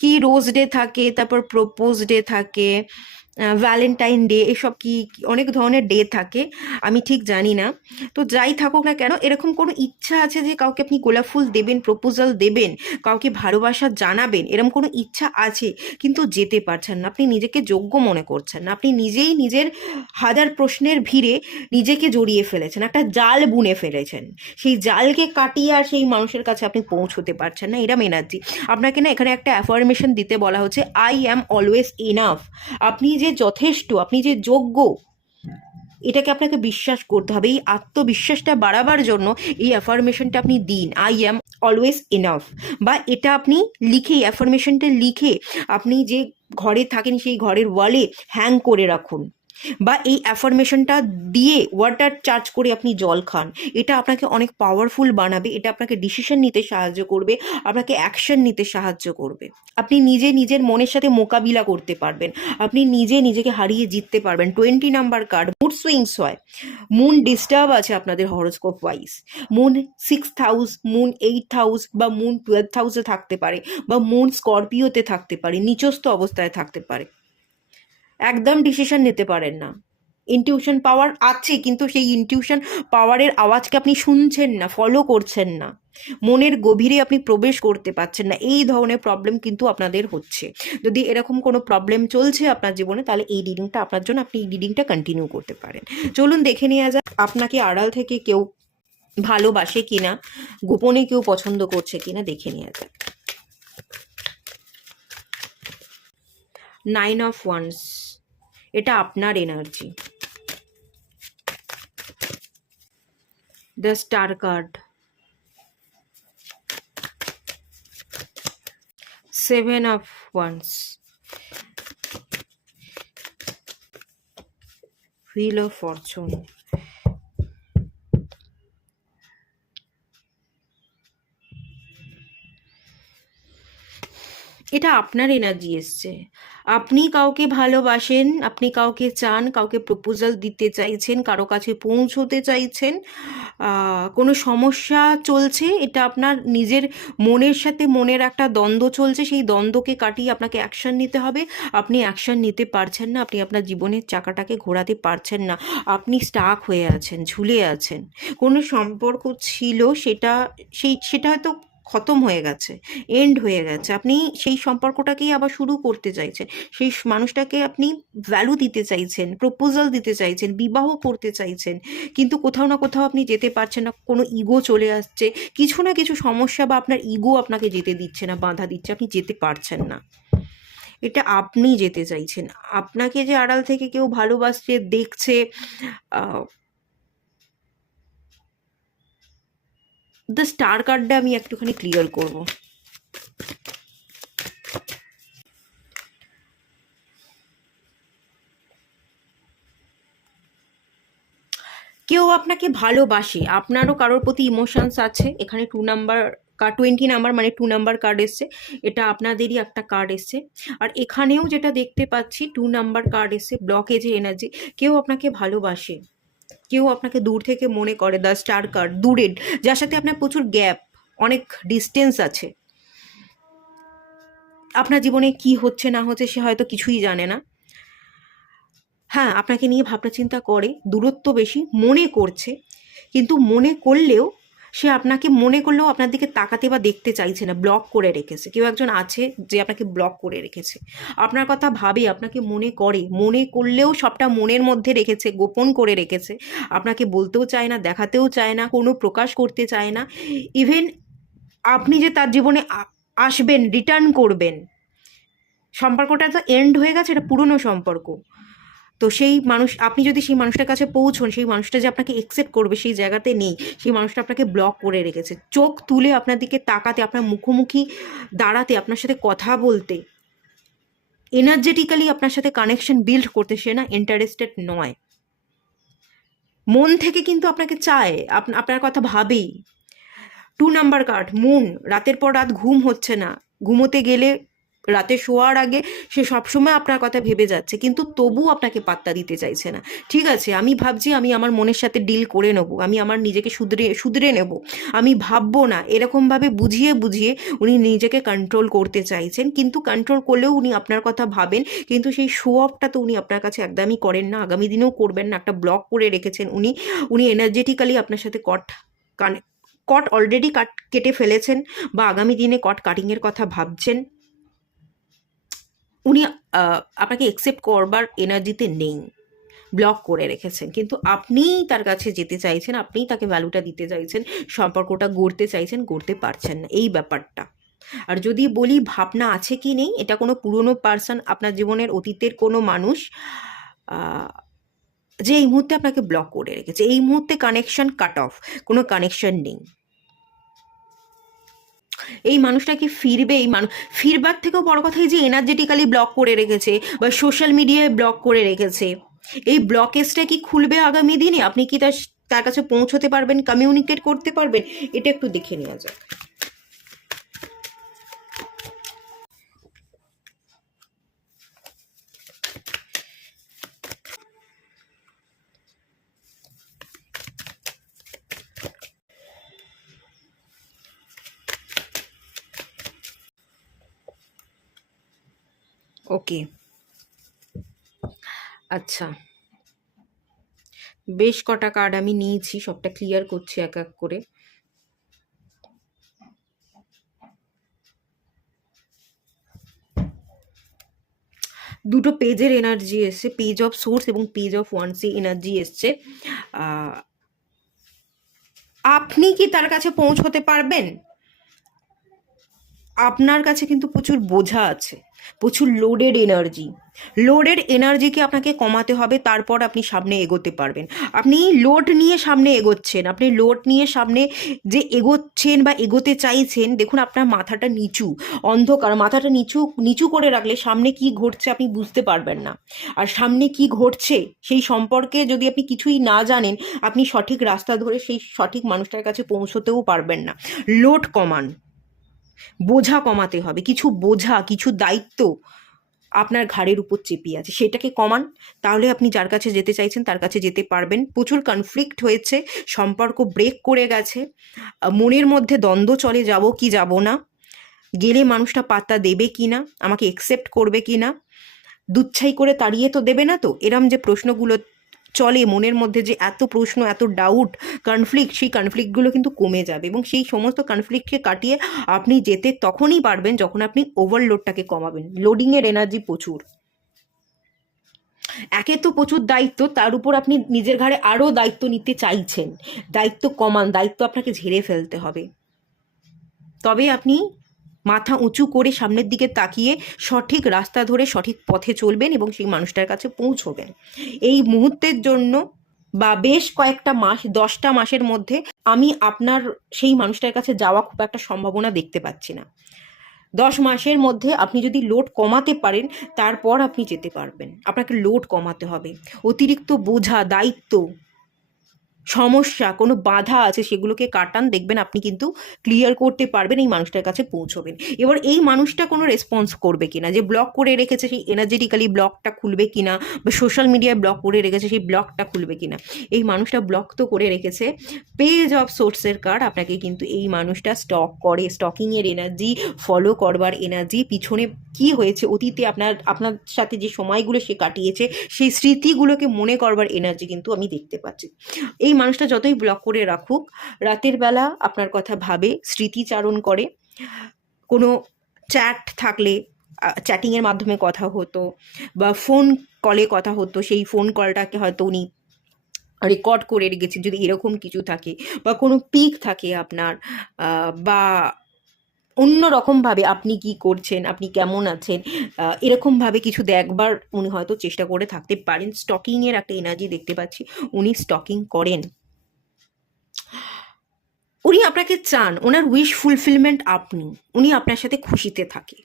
কি রোজ ডে থাকে, তারপর প্রপোজ ডে থাকে, ভ্যালেন্টাইন ডে, এসব কি অনেক ধরনের ডে থাকে, আমি ঠিক জানি না। তো যাই থাকুক না কেন, এরকম কোনো ইচ্ছা আছে যে কাউকে আপনি গোলাপ ফুল দেবেন, প্রপোজাল দেবেন, কাউকে ভালোবাসা জানাবেন, এরকম কোনো ইচ্ছা আছে, কিন্তু যেতে পারছেন না, আপনি নিজেকে যোগ্য মনে করছেন না, আপনি নিজেই নিজের হাজার প্রশ্নের ভিড়ে নিজেকে জড়িয়ে ফেলেছেন, একটা জাল বুনে ফেলেছেন, সেই জালকে কাটিয়ে আর সেই মানুষের কাছে আপনি পৌঁছতে পারছেন না, এরম এনার্জি। আপনাকে না এখানে একটা অ্যাফার্মেশন দিতে বলা হচ্ছে, আই অ্যাম অলওয়েজ ইনাফ, আপনি যে যথেষ্ট, আপনি যে যোগ্য, এটাকে আপনাকে বিশ্বাস করতে হবে। এই আত্মবিশ্বাসটা বাড়াবার জন্য এই অ্যাফার্মেশনটা আপনি দিন, আই অ্যাম অলওয়েজ ইনাফ, বা এটা আপনি লিখে, অ্যাফার্মেশনটা লিখে আপনি যে ঘরে থাকেন সেই ঘরের ওয়ালে হ্যাং করে রাখুন, বা এই অ্যাফার্মেশনটা দিয়ে ওয়াটার চার্জ করে আপনি জল খান। এটা আপনাকে অনেক পাওয়ারফুল বানাবে, এটা আপনাকে ডিসিশন নিতে সাহায্য করবে, আপনাকে অ্যাকশন নিতে সাহায্য করবে। আপনি নিজে নিজের মনের সাথে মোকাবিলা করতে পারবেন, আপনি নিজে নিজেকে হারিয়ে জিততে পারবেন। 20 নাম্বার কার্ড, মুড সুইংস হয়, মুন ডিস্টার্ব আছে আপনাদের horoscope wise, moon 6th house, moon 8th house, বা মুন 12th হাউসে থাকতে পারে, বা মুন স্করপিওতে থাকতে পারে, নিচস্থ অবস্থায় থাকতে পারে। একদম ডিসিশন নিতে পারেন না। ইনটিউশন পাওয়ার আছে, কিন্তু সেই ইনটিউশন পাওয়ারের আওয়াজকে আপনি শুনছেন না, ফলো করছেন না, মনের গভীরে আপনি প্রবেশ করতে পারছেন না। এই ধরনের প্রবলেম কিন্তু আপনাদের হচ্ছে। যদি এরকম কোনো প্রবলেম চলছে আপনার জীবনে, তাহলে এই রিডিংটা আপনার জন্য, আপনি এই রিডিংটা কন্টিনিউ করতে পারেন। চলুন দেখে নেওয়া যাক আপনাকে আড়াল থেকে কেউ ভালোবাসে কিনা, গোপনে কেউ পছন্দ করছে কিনা, দেখে নেওয়া যাক। 9 অফ ওয়ান্স, এটা আপনার energy. The star card, 7 of wands, wheel of Fortune, এটা আপনার এনার্জি এসছে। আপনি কাউকে ভালোবাসেন, আপনি কাউকে চান, কাউকে প্রপোজাল দিতে চাইছেন, কারো কাছে পৌঁছতে চাইছেন, কোনো সমস্যা চলছে, এটা আপনার নিজের মনের সাথে মনের একটা দ্বন্দ্ব চলছে, সেই দ্বন্দ্বকে কাটিয়ে আপনাকে অ্যাকশন নিতে হবে। আপনি অ্যাকশন নিতে পারছেন না, আপনি আপনার জীবনের চাকাটাকে ঘোরাতে পারছেন না, আপনি স্টাক হয়ে আছেন, ঝুলে আছেন। কোনো সম্পর্ক ছিল, সেটা হয়তো খতম হয়ে গেছে, এন্ড হয়ে গেছে, আপনি সেই সম্পর্কটাকেই আবার শুরু করতে চাইছেন, সেই মানুষটাকে আপনি ভ্যালু দিতে চাইছেন, প্রপোজাল দিতে চাইছেন, বিবাহ করতে চাইছেন, কিন্তু কোথাও না কোথাও আপনি যেতে পারছেন না, কোনো ইগো চলে আসছে, কিছু না কিছু সমস্যা, বা আপনার ইগো আপনাকে যেতে দিচ্ছে না, বাধা দিচ্ছে, আপনি যেতে পারছেন না। এটা আপনি যেতে চাইছেন, আপনাকে যে আড়াল থেকে কেউ ভালোবাসছে, দেখছে। দ্য স্টার কার্ডটা আমি একটুখানি ক্লিয়ার করব। কেউ আপনাকে ভালোবাসে, আপনারও কারোর প্রতি ইমোশনস আছে। এখানে 2 নাম্বার কার্ড, 20 নাম্বার মানে 2 নাম্বার কার্ড এসছে, এটা আপনাদেরই একটা কার্ড এসছে। আর এখানেও যেটা দেখতে পাচ্ছি 2 নাম্বার কার্ড এসছে, ব্লকেজে এনার্জি। কেউ আপনাকে ভালোবাসে, কেউ আপনাকে দূর থেকে মনে করে। দ্য স্টার কার্ড, দূরের, যার সাথে আপনার প্রচুর গ্যাপ, অনেক ডিস্টেন্স আছে। আপনার জীবনে কি হচ্ছে না হচ্ছে সে হয়তো কিছুই জানে না। হ্যাঁ, আপনাকে নিয়ে ভাবনা চিন্তা করে, দূরত্ব বেশি মনে করছে, কিন্তু মনে করলেও সে আপনাকে মনে করলেও আপনার দিকে তাকাতে বা দেখতে চাইছে না, ব্লক করে রেখেছে। কেউ একজন আছে যে আপনাকে ব্লক করে রেখেছে, আপনার কথা ভাবে, আপনাকে মনে করে, মনে করলেও সবটা মনের মধ্যে রেখেছে, গোপন করে রেখেছে, আপনাকে বলতেও চায় না, দেখাতেও চায় না, কোনো প্রকাশ করতে চায় না। ইভেন আপনি যে তার জীবনে আসবেন, রিটার্ন করবেন, সম্পর্কটা তো এন্ড হয়ে গেছে, এটা পুরনো সম্পর্ক। তো সেই মানুষ, আপনি যদি সেই মানুষটার কাছে পৌঁছন, সেই মানুষটা যে আপনাকে একসেপ্ট করবে সেই জায়গাতে নেই, সেই মানুষটা আপনাকে ব্লক করে রেখেছে। চোখ তুলে আপনার দিকে তাকাতে, আপনার মুখোমুখি দাঁড়াতে, আপনার সাথে কথা বলতে, এনার্জেটিক্যালি আপনার সাথে কানেকশন বিল্ড করতে সে না ইন্টারেস্টেড নয়। মন থেকে কিন্তু আপনাকে চায়, আপনার কথা ভাবেই। 2 নাম্বার কার্ড, মুন, রাতের পর রাত ঘুম হচ্ছে না, ঘুমোতে গেলে রাতে শোয়ার আগে সে সবসময় আপনার কথা ভেবে যাচ্ছে, কিন্তু তবু আপনাকে পাত্তা দিতে চাইছে না। ঠিক আছে, আমি ভাবছি আমি আমার মনের সাথে ডিল করে নেব, আমি আমার নিজেকে শুধরে নেব, আমি ভাববো না, এরকমভাবে বুঝিয়ে বুঝিয়ে উনি নিজেকে কন্ট্রোল করতে চাইছেন। কিন্তু কন্ট্রোল করলেও উনি আপনার কথা ভাবেন, কিন্তু সেই শো অফটা তো উনি আপনার কাছে একদমই করেন না, আগামী দিনেও করবেন না। একটা ব্লক করে রেখেছেন উনি। উনি এনার্জেটিক্যালি আপনার সাথে কট অলরেডি কেটে ফেলেছেন, বা আগামী দিনে কট কাটিংয়ের কথা ভাবছেন। উনি আপনাকে একসেপ্ট করবার এনার্জিতে নেই, ব্লক করে রেখেছেন, কিন্তু আপনিই তার কাছে যেতে চাইছেন, আপনিই তাকে ভ্যালুটা দিতে চাইছেন, সম্পর্কটা গড়তে চাইছেন, গড়তে পারছেন না, এই ব্যাপারটা। আর যদি বলি ভাবনা আছে কি নেই, এটা কোনো পুরনো পার্সন, আপনার জীবনের অতীতের কোনো মানুষ যে এই মুহূর্তে আপনাকে ব্লক করে রেখেছে, এই মুহূর্তে কানেকশন কাট অফ, কোনো কানেকশন নেই। এই মানুষটা কি ফিরবে? এই মানুষ ফিরবার থেকেও বড় কথা, এই যে এনার্জেটিক্যালি ব্লক করে রেখেছে বা সোশ্যাল মিডিয়ায় ব্লক করে রেখেছে, এই ব্লকেজটা কি খুলবে আগামী দিনে? আপনি কি তার তার কাছে পৌঁছতে পারবেন, কমিউনিকেট করতে পারবেন? এটা একটু দেখে নেওয়া যাক। ওকে, আচ্ছা, বেশ কটা কার্ড আমি নিয়েছি, সবটা ক্লিয়ার করছি এক এক করে। দুটো পেজের এনার্জি এসছে, পেজ অফ সোর্স এবং পেজ অফ ওয়ান্সে এনার্জি এসছে। আপনি কি তার কাছে পৌঁছতে পারবেন? আপনার কাছে কিন্তু প্রচুর বোঝা আছে, প্রচুর লোডেড এনার্জিকে আপনাকে কমাতে হবে, তারপর আপনি সামনে এগোতে পারবেন। আপনি লোড নিয়ে সামনে এগোচ্ছেন, আপনি লোড নিয়ে সামনে যে এগোচ্ছেন বা এগোতে চাইছেন, দেখুন আপনার মাথাটা নিচু, অন্ধকার, মাথাটা নিচু নিচু করে রাখলে সামনে কি ঘটছে আপনি বুঝতে পারবেন না। আর সামনে কি ঘটছে সেই সম্পর্কে যদি আপনি কিছুই না জানেন, আপনি সঠিক রাস্তা ধরে সেই সঠিক মানুষটার কাছে পৌঁছতেও পারবেন না। লোড কমান, বোঝা কমাতে হবে, কিছু বোঝা, কিছু দায়িত্ব আপনার ঘাড়ের উপর চেপে আছে, সেটাকে কমান, তাহলে আপনি যার কাছে যেতে চাইছেন তার কাছে যেতে পারবেন। প্রচুর কনফ্লিক্ট হয়েছে, সম্পর্ক ব্রেক করে গেছে, মনের মধ্যে দ্বন্দ্ব চলে, যাব কি যাব না, গেলে মানুষটা পাত্তা দেবে কি না, আমাকে একসেপ্ট করবে কি না, দুচ্ছাই করে তাড়িয়ে তো দেবে না তো, এরম যে প্রশ্নগুলো চলে মনের মধ্যে, যে এত প্রশ্ন, এত ডাউট, কনফ্লিক্ট, সেই কনফ্লিক্টগুলো কিন্তু কমে যাবে এবং সেই সমস্ত কনফ্লিক্টকে কাটিয়ে আপনি যেতে তখনই পারবেন যখন আপনি ওভারলোডটাকে কমাবেন। লোডিংয়ের এনার্জি প্রচুর, একে তো প্রচুর দায়িত্ব, তার উপর আপনি নিজের ঘাড়ে আরও দায়িত্ব নিতে চাইছেন। দায়িত্ব কমান, দায়িত্ব আপনাকে ঝেড়ে ফেলতে হবে, তবে আপনি মাথা উঁচু করে সামনের দিকে তাকিয়ে সঠিক রাস্তা ধরে সঠিক পথে চলবেন এবং সেই মানুষটার কাছে পৌঁছবেন। এই মুহূর্তের জন্য বা বেশ কয়েকটা মাস, 10টা মাসের মধ্যে আমি আপনার সেই মানুষটার কাছে যাওয়া খুব একটা সম্ভাবনা দেখতে পাচ্ছি না। 10 মাসের মধ্যে আপনি যদি লোড কমাতে পারেন, তারপর আপনি যেতে পারবেন। আপনাকে লোড কমাতে হবে, অতিরিক্ত বোঝা, দায়িত্ব, সমস্যা, কোনো বাধা আছে সেগুলোকে কাটান, দেখবেন আপনি কিন্তু ক্লিয়ার করতে পারবেন, এই মানুষটার কাছে পৌঁছবেন। এবার এই মানুষটা কোনো রেসপন্স করবে কিনা, যে ব্লক করে রেখেছে সেই এনার্জেটিক্যালি ব্লকটা খুলবে কিনা, বা সোশ্যাল মিডিয়ায় ব্লক করে রেখেছে সেই ব্লকটা খুলবে কিনা। এই মানুষটা ব্লক তো করে রেখেছে, পেজ অফ সোর্সের কার্ড আপনাকে কিন্তু এই মানুষটা স্টক করে, স্টকিংয়ের এনার্জি, ফলো করবার এনার্জি, পিছনে কি হয়েছে অতীতে আপনার আপনার সাথে যে সময়গুলো সে কাটিয়েছে সেই স্মৃতিগুলোকে মনে করবার এনার্জি কিন্তু আমি দেখতে পাচ্ছি। এই মানুষটা যতই ব্লক করে রাখুক, রাতের বেলা আপনার কথা ভাবে, স্মৃতিচারণ করে, কোনো চ্যাট থাকলে চ্যাটিংয়ের মাধ্যমে কথা হতো বা ফোন কলে কথা হতো, সেই ফোন কলটাকে হয়তো উনি রেকর্ড করে রেখেছেন যদি এরকম কিছু থাকে, বা কোনো পিক থাকে আপনার, বা অন্য রকমভাবে আপনি কি করছেন, আপনি কেমন আছেন, এরকমভাবে কিছু দেখবার উনি হয়তো চেষ্টা করে থাকতে পারেন। স্টকিংয়ের একটা এনার্জি দেখতে পাচ্ছি, উনি স্টকিং করেন, উনি আপনাকে চান, ওনার উইশ ফুলফিলমেন্ট আপনি, উনি আপনার সাথে খুশিতে থাকে,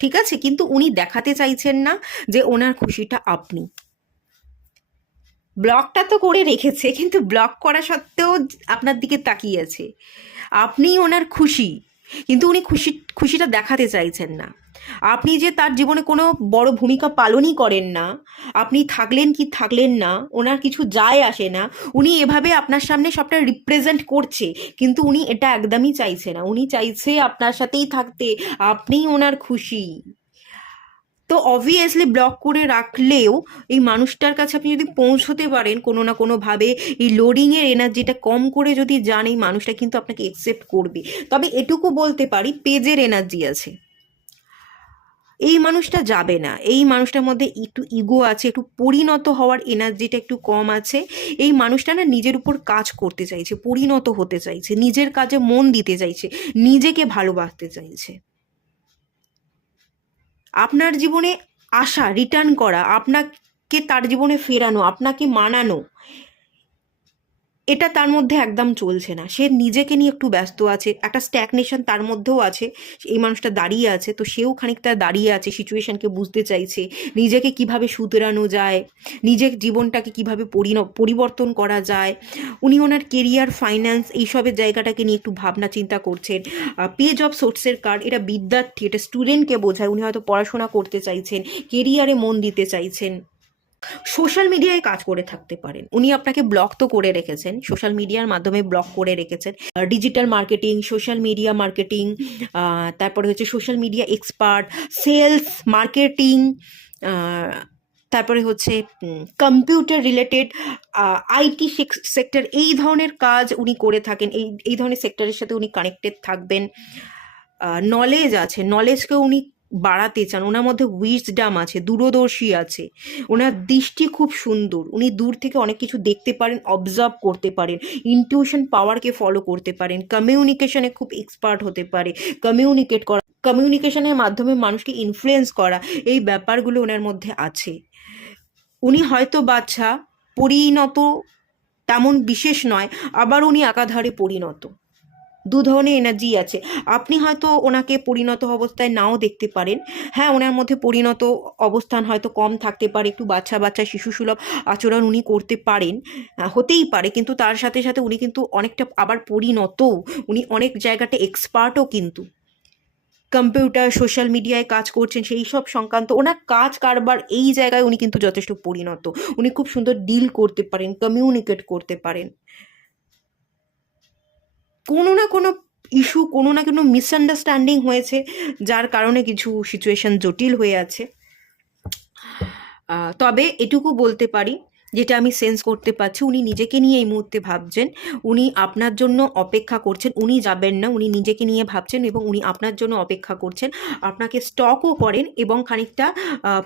ঠিক আছে, কিন্তু উনি দেখাতে চাইছেন না যে ওনার খুশিটা আপনি। ব্লকটা তো করে রেখেছে, কিন্তু ব্লক করা সত্ত্বেও আপনার দিকে তাকিয়ে আছে, আপনি ওনার খুশি, কিন্তু উনি খুশিটা দেখাতে চাইছেন না। আপনি যে তার জীবনে কোনো বড় ভূমিকা পালনই করেন না, আপনি থাকলেন কি থাকলেন না ওনার কিছু যায় আসে না, উনি এভাবে আপনার সামনে সবটা রিপ্রেজেন্ট করছে, কিন্তু উনি এটা একদমই চাইছে না, উনি চাইছে আপনার সাথেই থাকতে, আপনিই ওনার খুশি। তো অবভিয়াসলি ব্লক করে রাখলেও এই মানুষটার কাছে আপনি যদি পৌঁছতে পারেন কোনো না কোনোভাবে, এই লোডিংয়ের এনার্জিটা কম করে যদি যান, এই মানুষটা কিন্তু আপনাকে একসেপ্ট করবে। তবে এটুকু বলতে পারি, পেজের এনার্জি আছে, এই মানুষটা যাবে না, এই মানুষটার মধ্যে একটু ইগো আছে, একটু পরিণত হওয়ার এনার্জিটা একটু কম আছে। এই মানুষটা না নিজের উপর কাজ করতে চাইছে, পরিণত হতে চাইছে, নিজের কাজে মন দিতে চাইছে, নিজেকে ভালোবাসতে চাইছে। আপনার জীবনে আসা, রিটার্ন করা, আপনাকে তার জীবনে ফেরানো, আপনাকে মানানো, এটা তার মধ্যে একদম চলছে না, সে নিজেকে নিয়ে একটু ব্যস্ত আছে, একটা স্ট্যাগনেশন তার মধ্যেও আছে। এই মানুষটা দাঁড়িয়ে আছে, তো সেও খানিকটা দাঁড়িয়ে আছে, সিচুয়েশনকে বুঝতে চাইছে, নিজেকে কিভাবে শুধরানো যায়, নিজের জীবনটাকে কিভাবে পরিবর্তন করা যায়। উনি ওনার কেরিয়ার, ফাইন্যান্স, এইসবের জায়গাটাকে নিয়ে একটু ভাবনা চিন্তা করছেন। পেজ অফ সোর্সের কার্ড, এটা বিদ্যার্থী, এটা স্টুডেন্টকে বোঝায়। উনি হয়তো পড়াশোনা করতে চাইছেন, কেরিয়ারে মন দিতে চাইছেন। সোশ্যাল মিডিয়ায় কাজ করে থাকতে পারেন, উনি আপনাকে ব্লক তো করে রেখেছেন, সোশ্যাল মিডিয়ার মাধ্যমে ব্লক করে রেখেছেন। Digital marketing, social media marketing, তারপরে হচ্ছে social media expert, sales, marketing, তারপরে হচ্ছে কম্পিউটার রিলেটেড, আইটি সেক্টর, এই ধরনের কাজ উনি করে থাকেন। এই ধরনের সেক্টরের সাথে উনি কানেক্টেড থাকবেন। নলেজ আছে, নলেজকে উনি বাড়াতে চান, ওনার মধ্যে উইজডাম আছে, দূরদর্শী আছে, ওনার দৃষ্টি খুব সুন্দর, উনি দূর থেকে অনেক কিছু দেখতে পারেন, অবজার্ভ করতে পারেন, ইনটিউশন পাওয়ারকে ফলো করতে পারেন, কমিউনিকেশনে খুব এক্সপার্ট হতে পারে, কমিউনিকেট করা, কমিউনিকেশনের মাধ্যমে মানুষকে ইনফ্লুয়েন্স করা, এই ব্যাপারগুলো ওনার মধ্যে আছে। উনি হয়তো বাচ্চা, পরিণত তেমন বিশেষ নয়, আবার উনি একাধারে পরিণত, দু ধরনের এনার্জি আছে। আপনি হয়তো ওনাকে পরিণত অবস্থায় নাও দেখতে পারেন, হ্যাঁ ওনার মধ্যে পরিণত অবস্থান হয়তো কম থাকতে পারে, একটু বাচ্চা বাচ্চা শিশুসুলভ আচরণ উনি করতে পারেন, হতেই পারে, কিন্তু তার সাথে সাথে উনি কিন্তু অনেকটা আবার পরিণতও, উনি অনেক জায়গাতে এক্সপার্টও, কিন্তু কম্পিউটার, সোশ্যাল মিডিয়ায় কাজ করছেন, সেই সব সংক্রান্ত ওনার কাজ কারবার, এই জায়গায় উনি কিন্তু যথেষ্ট পরিণত। উনি খুব সুন্দর ডিল করতে পারেন, কমিউনিকেট করতে পারেন। কোনো না কোনো ইস্যু, কোনো না কোনো মিসআন্ডারস্ট্যান্ডিং হয়েছে, যার কারণে কিছু সিচুয়েশন জটিল হয়ে আছে। তবে এটুকু বলতে পারি, যেটা আমি সেন্স করতে পারছি, উনি নিজেকে নিয়ে এই মুহূর্তে ভাবছেন, উনি আপনার জন্য অপেক্ষা করছেন, উনি যাবেন না, উনি নিজেকে নিয়ে ভাবছেন এবং উনি আপনার জন্য অপেক্ষা করছেন। আপনাকে স্টকও করেন এবং খানিকটা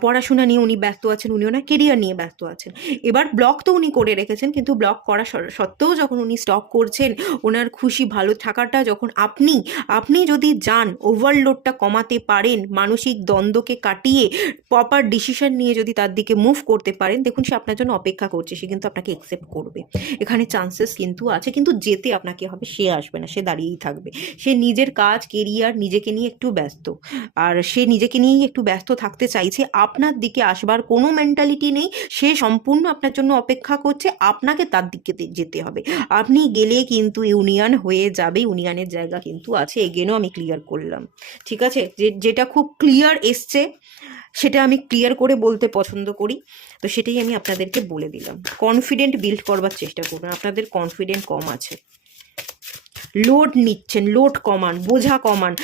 পড়াশোনা নিয়ে উনি ব্যস্ত আছেন, উনি ওনার কেরিয়ার নিয়ে ব্যস্ত আছেন। এবার ব্লক তো উনি করে রেখেছেন, কিন্তু ব্লক করা সত্ত্বেও যখন উনি স্টক করছেন, ওনার খুশি ভালো থাকাটা যখন আপনি যদি যান, ওভারলোডটা কমাতে পারেন, মানসিক দ্বন্দ্বকে কাটিয়ে প্রপার ডিসিশন নিয়ে যদি তার দিকে মুভ করতে পারেন, দেখুন সে আপনার জন্য অপেক্ষা করছে, সে কিন্তু আপনাকে অ্যাকসেপ্ট করবে, এখানে চান্সেস কিন্তু আছে। কিন্তু যেতে আপনাকে হবে, সে আসবে না, সে দাঁড়িয়েই থাকবে। সে নিজের কাজ, কেরিয়ার, নিজেকে নিয়ে একটু ব্যস্ত, আর সে নিজেকে নিয়েই একটু ব্যস্ত থাকতে চাইছে, আপনার দিকে আসবার কোনো মেন্টালিটি নেই, সে সম্পূর্ণ আপনার জন্য অপেক্ষা করছে, আপনাকে তার দিকে যেতে হবে। আপনি গেলে কিন্তু ইউনিয়ন হয়ে যাবে, ইউনিয়নের জায়গা কিন্তু আছে, এগেনও আমি ক্লিয়ার করলাম, ঠিক আছে? যেটা খুব ক্লিয়ার এসছে সেটা আমি ক্লিয়ার করে বলতে পছন্দ করি, তো সেটাই আমি আপনাদেরকে বলে দিলাম। কনফিডেন্ট বিল্ড করবার চেষ্টা করবেন, আপনাদের কনফিডেন্ট কম আছে, লোড নিচ্ছেন, লোড কমান, বোঝা কমান।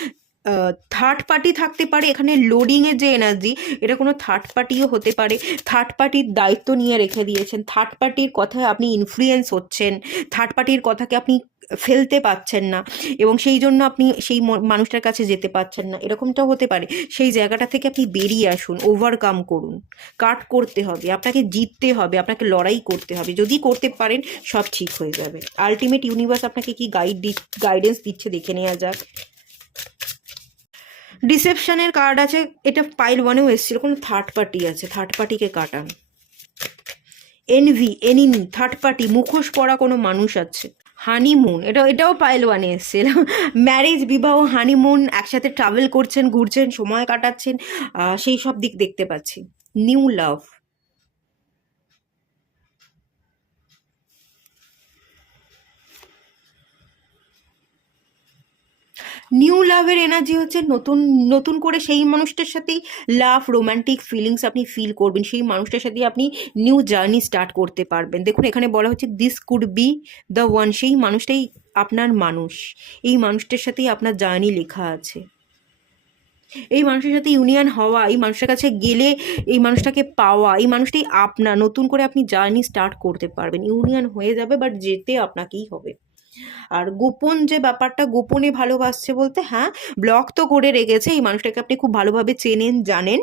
থার্ড পার্টি থাকতে পারে এখানে, লোডিংয়ের যে এনার্জি, এটা কোনো থার্ড পার্টিও হতে পারে, থার্ড পার্টির দায়িত্ব নিয়ে রেখে দিয়েছেন, থার্ড পার্টির কথায় আপনি ইনফ্লুয়েন্স হচ্ছেন, থার্ড পার্টির কথাকে আপনি ফেলতে পাচ্ছেন না এবং সেই জন্য আপনি সেই মানুষটার কাছে যেতে পাচ্ছেন না, এরকমটাও হতে পারে। সেই জায়গাটা থেকে আপনি বেরিয়ে আসুন, ওভারকাম করুন, কাট করতে হবে, আপনাকে জিততে হবে, আপনাকে লড়াই করতে হবে, যদি করতে পারেন সব ঠিক হয়ে যাবে। আলটিমেট ইউনিভার্স আপনাকে কি গাইডেন্স দিচ্ছে দেখে নেওয়া যাক। ডিসেপশনের কার্ড আছে, এটা পাইল ওয়ানেও এসেছিল, কোনো থার্ড পার্টি আছে, থার্ড পার্টিকে কাটান। এনিমি, থার্ড পার্টি, মুখোশ পরা কোনো মানুষ আছে। হানিমুন, এটাও পাইল ওয়ানে এসেছিল। ম্যারেজ, বিবাহ, হানিমুন, একসাথে ট্রাভেল করছেন, ঘুরছেন, সময় কাটাচ্ছেন, সেই সব দিক দেখতে পাচ্ছি। নিউ লাভ, নিউ লাভের এনার্জি হচ্ছে নতুন নতুন করে সেই মানুষটার সাথেই লাভ, রোম্যান্টিক ফিলিংস আপনি ফিল করবেন, সেই মানুষটার সাথে আপনি নিউ জার্নি স্টার্ট করতে পারবেন। দেখুন এখানে বলা হচ্ছে this could be the one, সেই মানুষটাই আপনার মানুষ, এই মানুষটার সাথেই আপনার জার্নি লেখা আছে। এই মানুষের সাথে ইউনিয়ন হওয়া, এই মানুষটার কাছে গেলে এই মানুষটাকে পাওয়া, এই মানুষটাই আপনার, নতুন করে আপনি জার্নি স্টার্ট করতে পারবেন, ইউনিয়ন হয়ে যাবে, বাট যেতে আপনাকেই হবে। আর গোপন যে ব্যাপারটা, গোপনে ভালোবাসছে বলতে, হ্যাঁ ব্লক তো করে রেখেছে, এই মানুষটাকে আপনি খুব ভালোভাবে চেনেন, জানেন,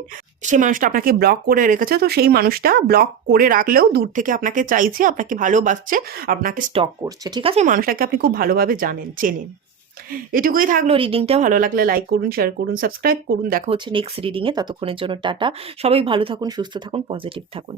সেই মানুষটা আপনাকে ব্লক করে রেখেছে, তো সেই মানুষটা ব্লক করে রাখলেও দূর থেকে আপনাকে চাইছে, আপনাকে ভালোবাসছে, আপনাকে স্টক করছে, ঠিক আছে? মানুষটাকে আপনি খুব ভালোভাবে জানেন, চেনেন। এটুকুই থাকলো রিডিংটা, ভালো লাগলে লাইক করুন, শেয়ার করুন, সাবস্ক্রাইব করুন। দেখা হচ্ছে নেক্সট রিডিংয়ে, ততক্ষণের জন্য টাটা। সবাই ভালো থাকুন, সুস্থ থাকুন, পজিটিভ থাকুন।